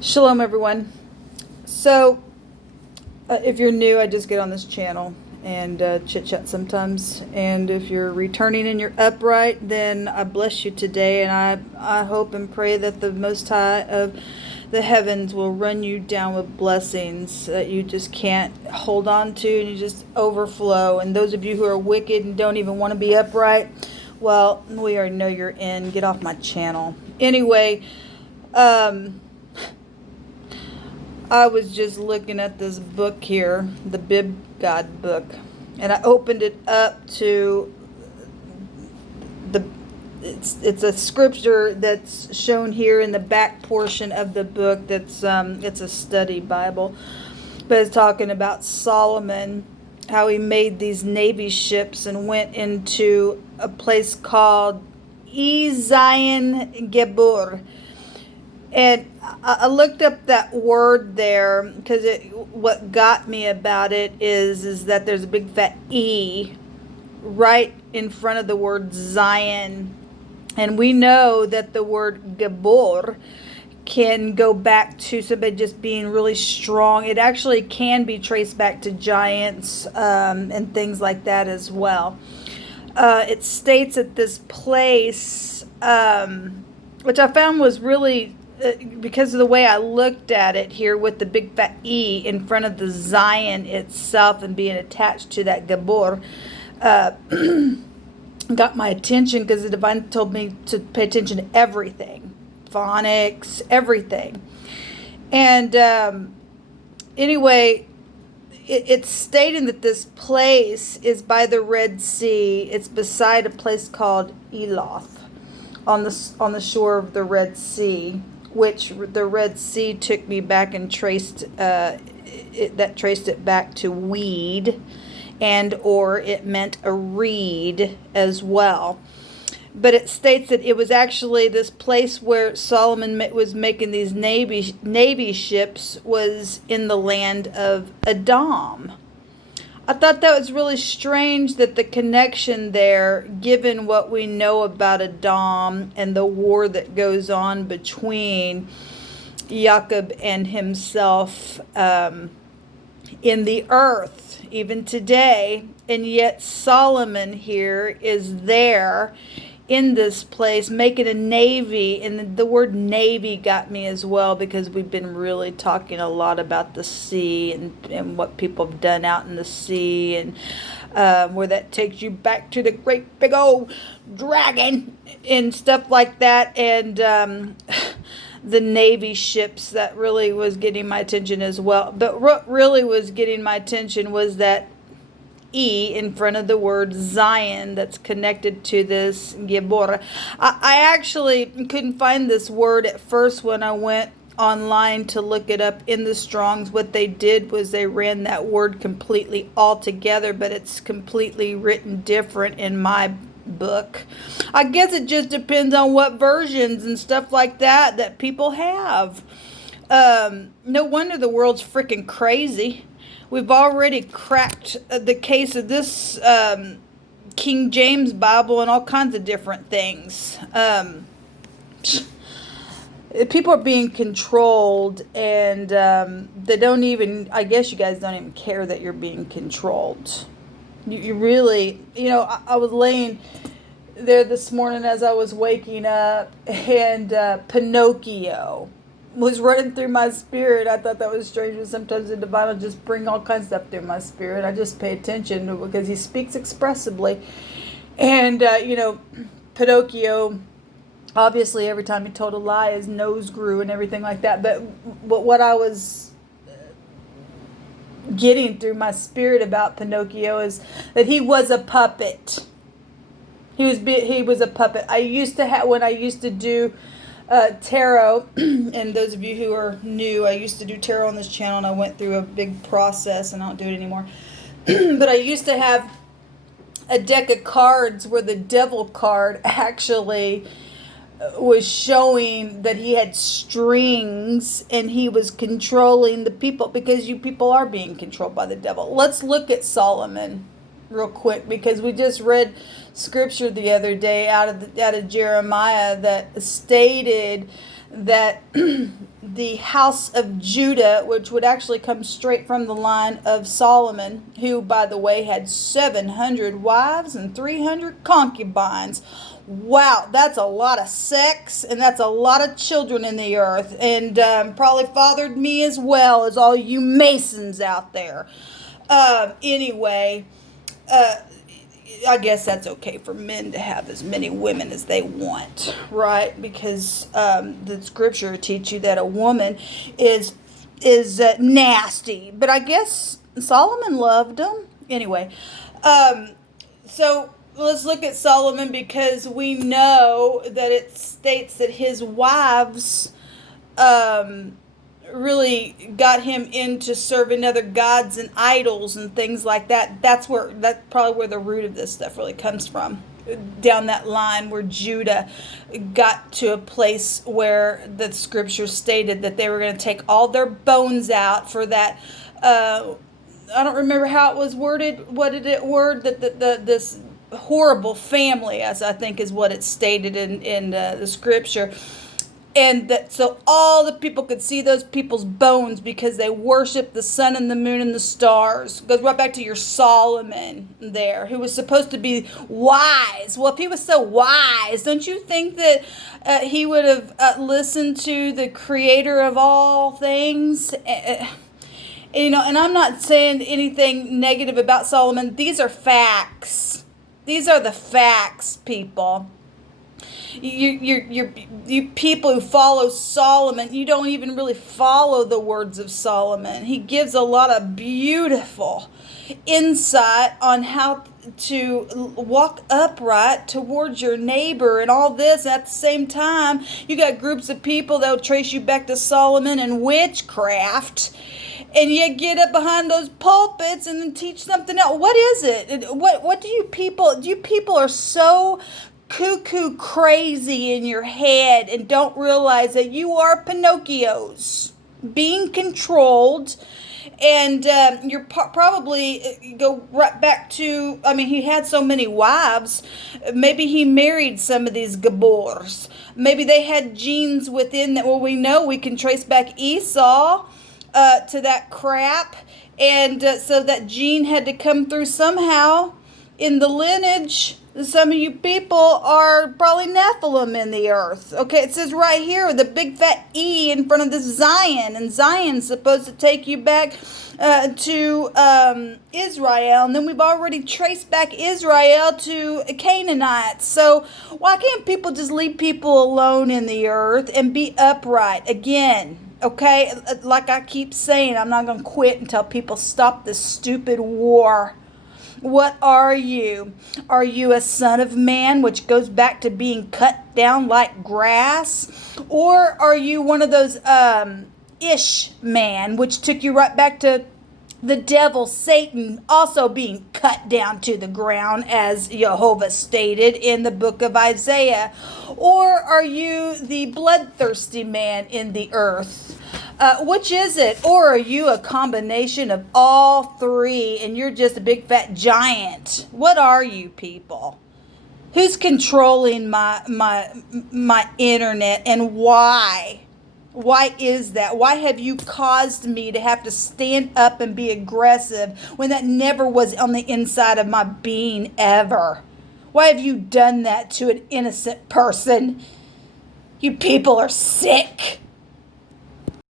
Shalom, everyone. So, if you're new, I just get on this channel and chit chat sometimes. And if you're returning and you're upright, then I bless you today. And I hope and pray that the Most High of the heavens will run you down with blessings that you just can't hold on to and you just overflow. And those of you who are wicked and don't even want to be upright, well, we already know you're in. Get off my channel. Anyway, I was just looking at this book here, the Bib God book, and I opened it up to it's a scripture that's shown here in the back portion of the book. That's it's a study Bible, but it's talking about Solomon, how he made these navy ships and went into a place called Ezion-geber. And I looked up that word there because what got me about it is that there's a big fat E right in front of the word Zion. And we know that the word Geber can go back to somebody just being really strong. It actually can be traced back to giants and things like that as well. It states that this place, which I found was really... because of the way I looked at it here with the big fat E in front of the Zion itself and being attached to that Geber, got my attention because the divine told me to pay attention to everything, phonics, everything. And anyway, it's stating that this place is by the Red Sea. It's beside a place called Eloth on the shore of the Red Sea, which the Red Sea took me back and traced it back to weed, and or it meant a reed as well. But it states that it was actually this place where Solomon was making these navy ships was in the land of EDOM. I thought that was really strange that the connection there, given what we know about EDOM and the war that goes on between Jacob and himself in the earth, even today, and yet Solomon here is there in this place making a navy. And the word navy got me as well because we've been really talking a lot about the sea and what people have done out in the sea, and where that takes you back to the great big old dragon and stuff like that. And the navy ships, that really was getting my attention as well. But what really was getting my attention was that E in front of the word Zion that's connected to this Geber. I actually couldn't find this word at first when I went online to look it up in the Strongs. What they did was they ran that word completely all together, but it's completely written different in my book. I guess it just depends on what versions and stuff like that people have. No wonder the world's freaking crazy. We've already cracked the case of this King James Bible and all kinds of different things. People are being controlled, and they don't even, I guess you guys don't even care that you're being controlled. You really, I was laying there this morning as I was waking up, and Pinocchio was running through my spirit. I thought that was strange, but sometimes the divine will just bring all kinds of stuff through my spirit. I just pay attention because he speaks expressively. And, Pinocchio, obviously every time he told a lie, his nose grew and everything like that. But what I was getting through my spirit about Pinocchio is that he was a puppet. He was a puppet. I used to have, when I used to do tarot, and those of you who are new, I used to do tarot on this channel, and I went through a big process, and I don't do it anymore. But I used to have a deck of cards where the devil card actually was showing that he had strings and he was controlling the people, because you people are being controlled by the devil. Let's look at Solomon real quick, because we just read scripture the other day out of Jeremiah that stated that the house of Judah, which would actually come straight from the line of Solomon, who, by the way, had 700 wives and 300 concubines. Wow, that's a lot of sex, and that's a lot of children in the earth, and probably fathered me as well as all you Masons out there. Anyway, I guess that's okay for men to have as many women as they want, right? Because the scripture teach you that a woman is nasty, but I guess Solomon loved them anyway. So let's look at Solomon, because we know that it states that his wives really got him into serving other gods and idols and things like that. That's probably where the root of this stuff really comes from. Down that line where Judah got to a place where the scripture stated that they were going to take all their bones out for that. I don't remember how it was worded. What did it word? That this horrible family, as I think is what it stated in the scripture. And that so all the people could see those people's bones because they worshiped the sun and the moon and the stars. Goes right back to your Solomon there, who was supposed to be wise. Well, if he was so wise, don't you think that he would have listened to the creator of all things? And I'm not saying anything negative about Solomon. These are facts. These are the facts, people. You people who follow Solomon, you don't even really follow the words of Solomon. He gives a lot of beautiful insight on how to walk upright towards your neighbor and all this. At the same time, you got groups of people that will trace you back to Solomon and witchcraft. And you get up behind those pulpits and then teach something else. What is it? What do you people are so cuckoo crazy in your head and don't realize that you are Pinocchios being controlled, and you're probably go right back to, he had so many wives. Maybe he married some of these Gebors. Maybe they had genes within that. Well, we know we can trace back Esau to that crap, and so that gene had to come through somehow in the lineage. Some of you people are probably Nephilim in the earth. Okay, it says right here, the big fat E in front of this Zion. And Zion's supposed to take you back to Israel. And then we've already traced back Israel to Canaanites. So why can't people just leave people alone in the earth and be upright? Again, okay, like I keep saying, I'm not going to quit until people stop this stupid war. What are you? Are you a son of man, which goes back to being cut down like grass? Or are you one of those ish man, which took you right back to the devil, Satan, also being cut down to the ground, as Jehovah stated in the book of Isaiah? Or are you the bloodthirsty man in the earth? Which is it? Or are you a combination of all three and you're just a big fat giant? What are you people? Who's controlling my internet, and why? Why is that? Why have you caused me to have to stand up and be aggressive when that never was on the inside of my being ever? Why have you done that to an innocent person? You people are sick.